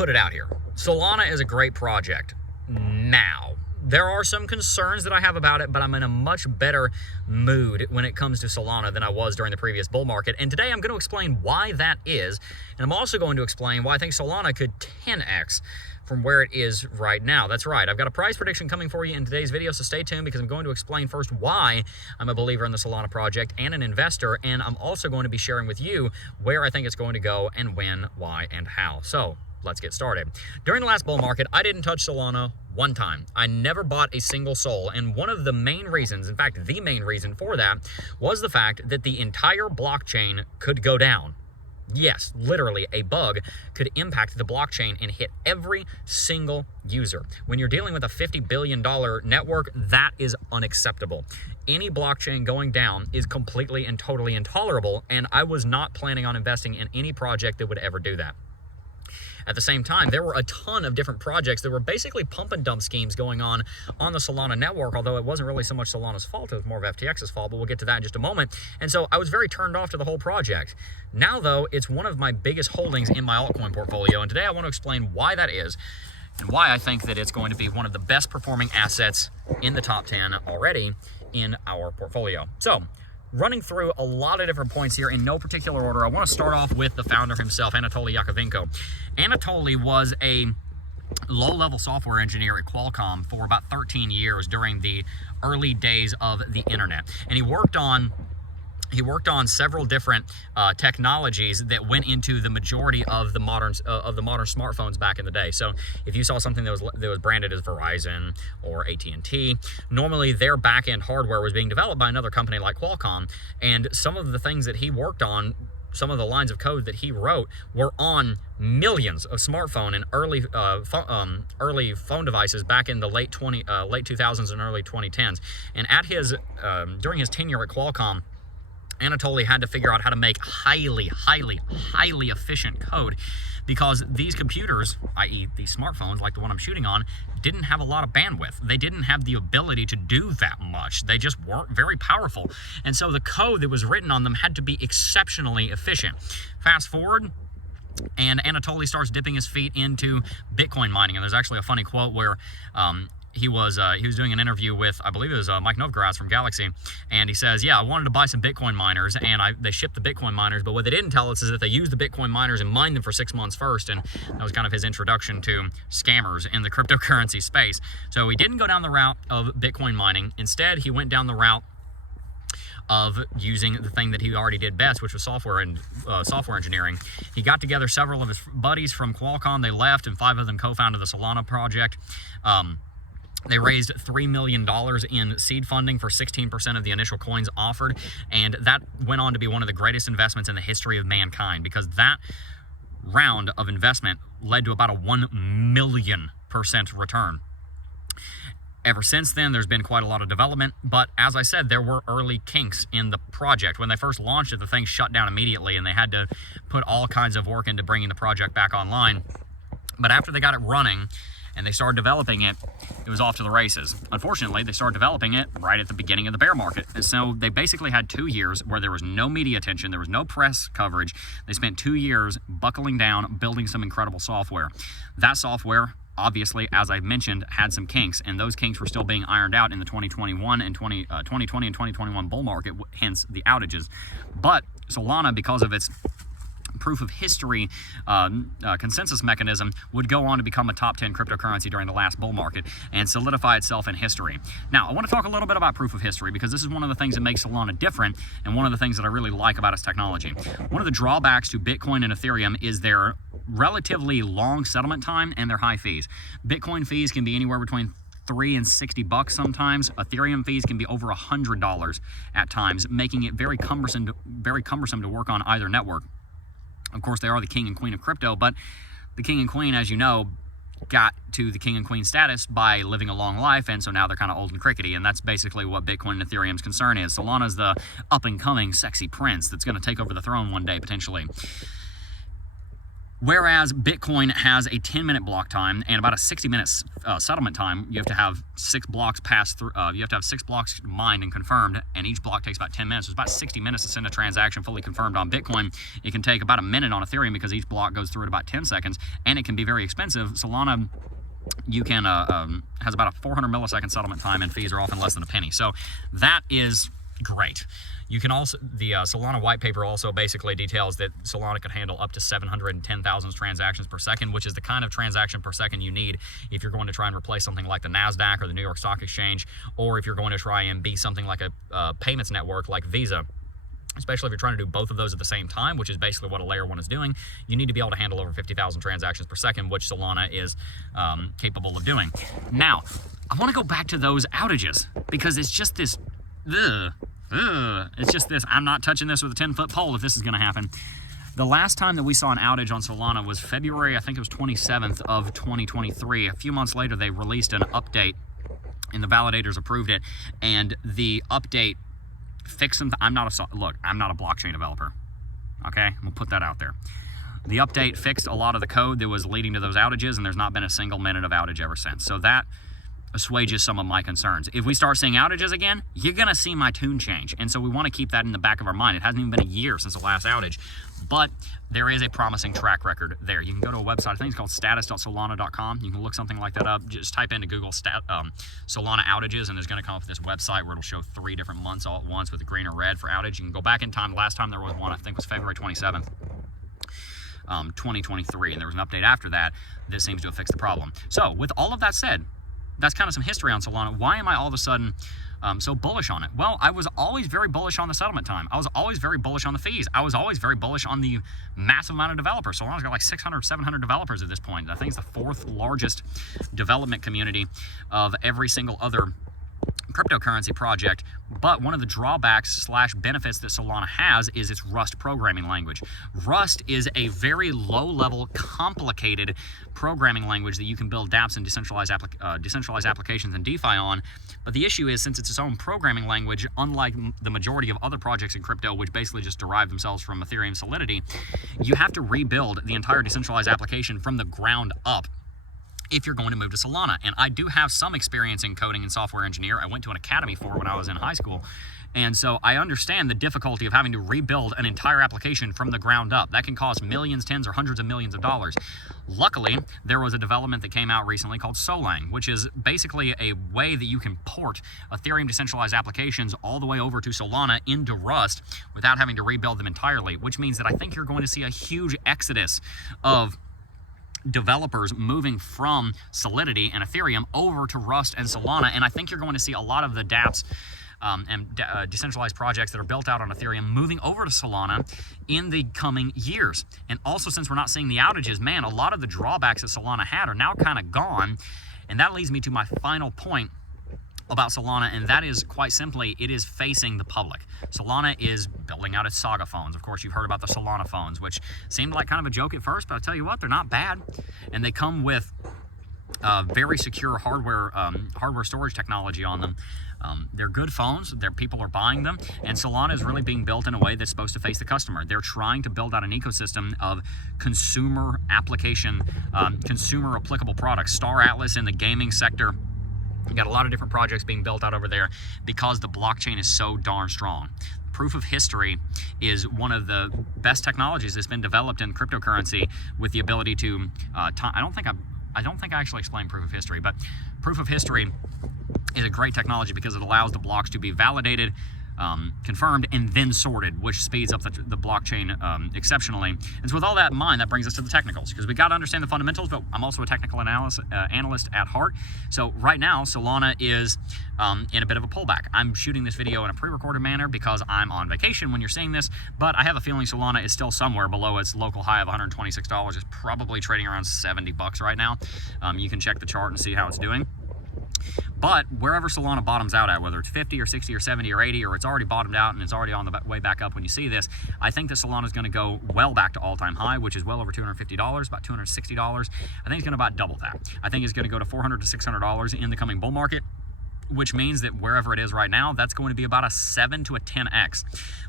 put it out here. Solana is a great project. Now, there are some concerns that I have about it, but I'm in a much better mood when it comes to Solana than I was during the previous bull market. And today I'm going to explain why that is. And I'm also going to explain why I think Solana could 10x from where it is right now. That's right. I've got a price prediction coming for you in today's video, so stay tuned because I'm going to explain first why I'm a believer in the Solana project and an investor. And I'm also going to be sharing with you where I think it's going to go and when, why, and how. So let's get started. During the last bull market, I didn't touch Solana one time. I never bought a single SOL, and one of the main reasons, in fact, the main reason for that, was the fact that the entire blockchain could go down. Yes, literally, a bug could impact the blockchain and hit every single user. When you're dealing with a $50 billion network, that is unacceptable. Any blockchain going down is completely and totally intolerable, and I was not planning on investing in any project that would ever do that. At the same time, there were a ton of different projects that were basically pump and dump schemes going on the Solana network, although it wasn't really so much Solana's fault, it was more of FTX's fault, but we'll get to that in just a moment. And so I was very turned off to the whole project. Now, though, it's one of my biggest holdings in my altcoin portfolio, and today I want to explain why that is and why I think that it's going to be one of the best performing assets in the top 10 already in our portfolio. So, running through a lot of different points here in no particular order, I want to start off with the founder himself, Anatoly Yakovenko. Anatoly was a low-level software engineer at Qualcomm for about 13 years during the early days of the internet. And he worked on several different technologies that went into the majority of the modern smartphones back in the day. So if you saw something that was branded as Verizon or AT&T, normally their back-end hardware was being developed by another company like Qualcomm, and some of the things that he worked on, some of the lines of code that he wrote, were on millions of smartphone and early phone devices back in the late 2000s and early 2010s. And at his during his tenure at Qualcomm, Anatoly had to figure out how to make highly efficient code because these computers, i.e. these smartphones like the one I'm shooting on, didn't have a lot of bandwidth. They didn't have the ability to do that much. They just weren't very powerful. And so the code that was written on them had to be exceptionally efficient. Fast forward, and Anatoly starts dipping his feet into Bitcoin mining. And there's actually a funny quote where he was doing an interview with, I believe it was Mike Novogratz from Galaxy, and he says, yeah, I wanted to buy some Bitcoin miners, and they shipped the Bitcoin miners, but what they didn't tell us is that they used the Bitcoin miners and mined them for 6 months first, and that was kind of his introduction to scammers in the cryptocurrency space. So he didn't go down the route of Bitcoin mining. Instead, he went down the route of using the thing that he already did best, which was software engineering. He got together several of his buddies from Qualcomm. They left, and 5 of them co-founded the Solana project. They raised $3 million in seed funding for 16% of the initial coins offered, and that went on to be one of the greatest investments in the history of mankind because that round of investment led to about a 1,000,000% return. Ever since then, there's been quite a lot of development, but as I said, there were early kinks in the project. When they first launched it, the thing shut down immediately, and they had to put all kinds of work into bringing the project back online. But after they got it running, and they started developing it, it was off to the races. Unfortunately, they started developing it right at the beginning of the bear market. And so they basically had 2 years where there was no media attention, there was no press coverage. They spent 2 years buckling down, building some incredible software. That software, obviously, as I mentioned, had some kinks, and those kinks were still being ironed out in the 2020 and 2021 bull market, hence the outages. But Solana, because of its proof of history consensus mechanism, would go on to become a top 10 cryptocurrency during the last bull market and solidify itself in history. Now, I want to talk a little bit about proof of history because this is one of the things that makes Solana different and one of the things that I really like about its technology. One of the drawbacks to Bitcoin and Ethereum is their relatively long settlement time and their high fees. Bitcoin fees can be anywhere between $3 and $60 sometimes. Ethereum fees can be over $100 at times, making it very cumbersome to work on either network. Of course, they are the king and queen of crypto, but the king and queen, as you know, got to the king and queen status by living a long life, and so now they're kind of old and crickety, and that's basically what Bitcoin and Ethereum's concern is. Solana's the up-and-coming sexy prince that's going to take over the throne one day, potentially. Whereas Bitcoin has a 10-minute block time and about a 60-minute settlement time. You have to have 6 blocks pass through. You have to have 6 blocks mined and confirmed, and each block takes about 10 minutes. So it's about 60 minutes to send a transaction fully confirmed on Bitcoin. It can take about a minute on Ethereum because each block goes through at about 10 seconds, and it can be very expensive. Solana, you can has about a 400 millisecond settlement time, and fees are often less than a penny. So that is great. You can also, the Solana white paper also basically details that Solana could handle up to 710,000 transactions per second, which is the kind of transaction per second you need if you're going to try and replace something like the NASDAQ or the New York Stock Exchange, or if you're going to try and be something like a payments network like Visa. Especially if you're trying to do both of those at the same time, which is basically what a layer 1 is doing, you need to be able to handle over 50,000 transactions per second, which Solana is capable of doing. Now, I want to go back to those outages because it's just this, it's just this, I'm not touching this with a 10-foot pole if this is going to happen. The last time that we saw an outage on Solana was February, I think it was 27th of 2023. A few months later, they released an update and the validators approved it, and the update fixed some. I'm not a blockchain developer. Okay, I'm gonna put that out there. The update fixed a lot of the code that was leading to those outages, and there's not been a single minute of outage ever since. So that assuages some of my concerns. If we start seeing outages again, you're gonna see my tune change, and so we want to keep that in the back of our mind. It hasn't even been a year since the last outage, but there is a promising track record there. You can go to a website, I think it's called status.solana.com. You can look something like that up. Just type into Google Solana outages, and there's going to come up with this website where it'll show 3 different months all at once with the green or red for outage. You can go back in time. Last time there was one, I think, was February 27th. 2023, and there was an update after that that seems to have fixed the problem. So with all of that said, that's kind of some history on Solana. Why am I all of a sudden so bullish on it? Well, I was always very bullish on the settlement time. I was always very bullish on the fees. I was always very bullish on the massive amount of developers. Solana's got like 600, 700 developers at this point. I think it's the 4th largest development community of every single other cryptocurrency project. But one of the drawbacks / benefits that Solana has is its Rust programming language. Rust is a very low-level, complicated programming language that you can build dApps and decentralized applications and DeFi on. But the issue is, since it's its own programming language, unlike the majority of other projects in crypto, which basically just derive themselves from Ethereum Solidity, you have to rebuild the entire decentralized application from the ground up if you're going to move to Solana. And I do have some experience in coding and software engineer. I went to an academy for it when I was in high school. And so I understand the difficulty of having to rebuild an entire application from the ground up. That can cost millions, tens, or hundreds of millions of dollars. Luckily, there was a development that came out recently called Solana, which is basically a way that you can port Ethereum decentralized applications all the way over to Solana into Rust without having to rebuild them entirely, which means that I think you're going to see a huge exodus of developers moving from Solidity and Ethereum over to Rust and Solana. And I think you're going to see a lot of the dApps and decentralized projects that are built out on Ethereum moving over to Solana in the coming years. And also, since we're not seeing the outages, man, a lot of the drawbacks that Solana had are now kind of gone. And that leads me to my final point about Solana, and that is, quite simply, it is facing the public. Solana is building out its Saga phones. Of course, you've heard about the Solana phones, which seemed like kind of a joke at first, but I'll tell you what, they're not bad. And they come with very secure hardware storage technology on them. They're good phones. People are buying them, and Solana is really being built in a way that's supposed to face the customer. They're trying to build out an ecosystem of consumer application, consumer applicable products. Star Atlas in the gaming sector. You got a lot of different projects being built out over there because the blockchain is so darn strong. Proof of history is one of the best technologies that's been developed in cryptocurrency, with the ability to I don't think I actually explained proof of history, but proof of history is a great technology because it allows the blocks to be validated, confirmed, and then sorted, which speeds up the blockchain exceptionally. And so with all that in mind, that brings us to the technicals, because we got to understand the fundamentals, but I'm also a technical analyst at heart. So right now, Solana is in a bit of a pullback. I'm shooting this video in a pre-recorded manner because I'm on vacation when you're seeing this, but I have a feeling Solana is still somewhere below its local high of $126. It's probably trading around $70 right now. You can check the chart and see how it's doing. But wherever Solana bottoms out at, whether it's 50 or 60 or 70 or 80, or it's already bottomed out and it's already on the way back up when you see this, I think that Solana is going to go well back to all-time high, which is well over $250, about $260. I think it's going to about double that. I think it's going to go to $400 to $600 in the coming bull market, which means that wherever it is right now, that's going to be about a 7 to a 10x,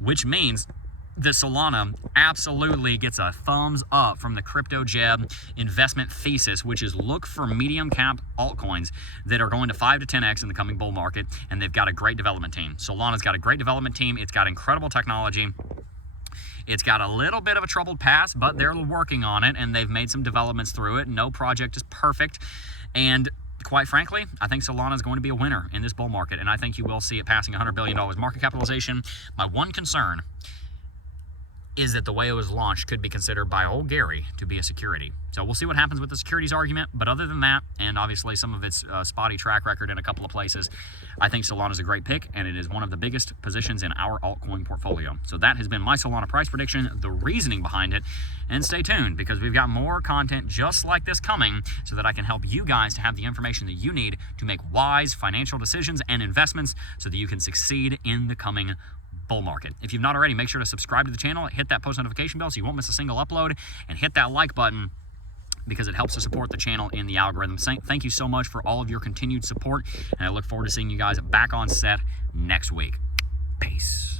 which means the Solana absolutely gets a thumbs up from the Crypto Jeb investment thesis, which is look for medium cap altcoins that are going to 5 to 10x in the coming bull market, and they've got a great development team. Solana's got a great development team. It's got incredible technology. It's got a little bit of a troubled past, but they're working on it, and they've made some developments through it. No project is perfect, and quite frankly, I think Solana is going to be a winner in this bull market, and I think you will see it passing $100 billion market capitalization. My one concern is that the way it was launched could be considered by old Gary to be a security. So we'll see what happens with the securities argument, but other than that, and obviously some of its spotty track record in a couple of places, I think Solana is a great pick, and it is one of the biggest positions in our altcoin portfolio. So that has been my Solana price prediction, the reasoning behind it, and stay tuned because we've got more content just like this coming so that I can help you guys to have the information that you need to make wise financial decisions and investments so that you can succeed in the coming bull market. If you've not already, make sure to subscribe to the channel, hit that post notification bell so you won't miss a single upload, and hit that like button because it helps to support the channel in the algorithm. Thank you so much for all of your continued support, and I look forward to seeing you guys back on set next week. Peace.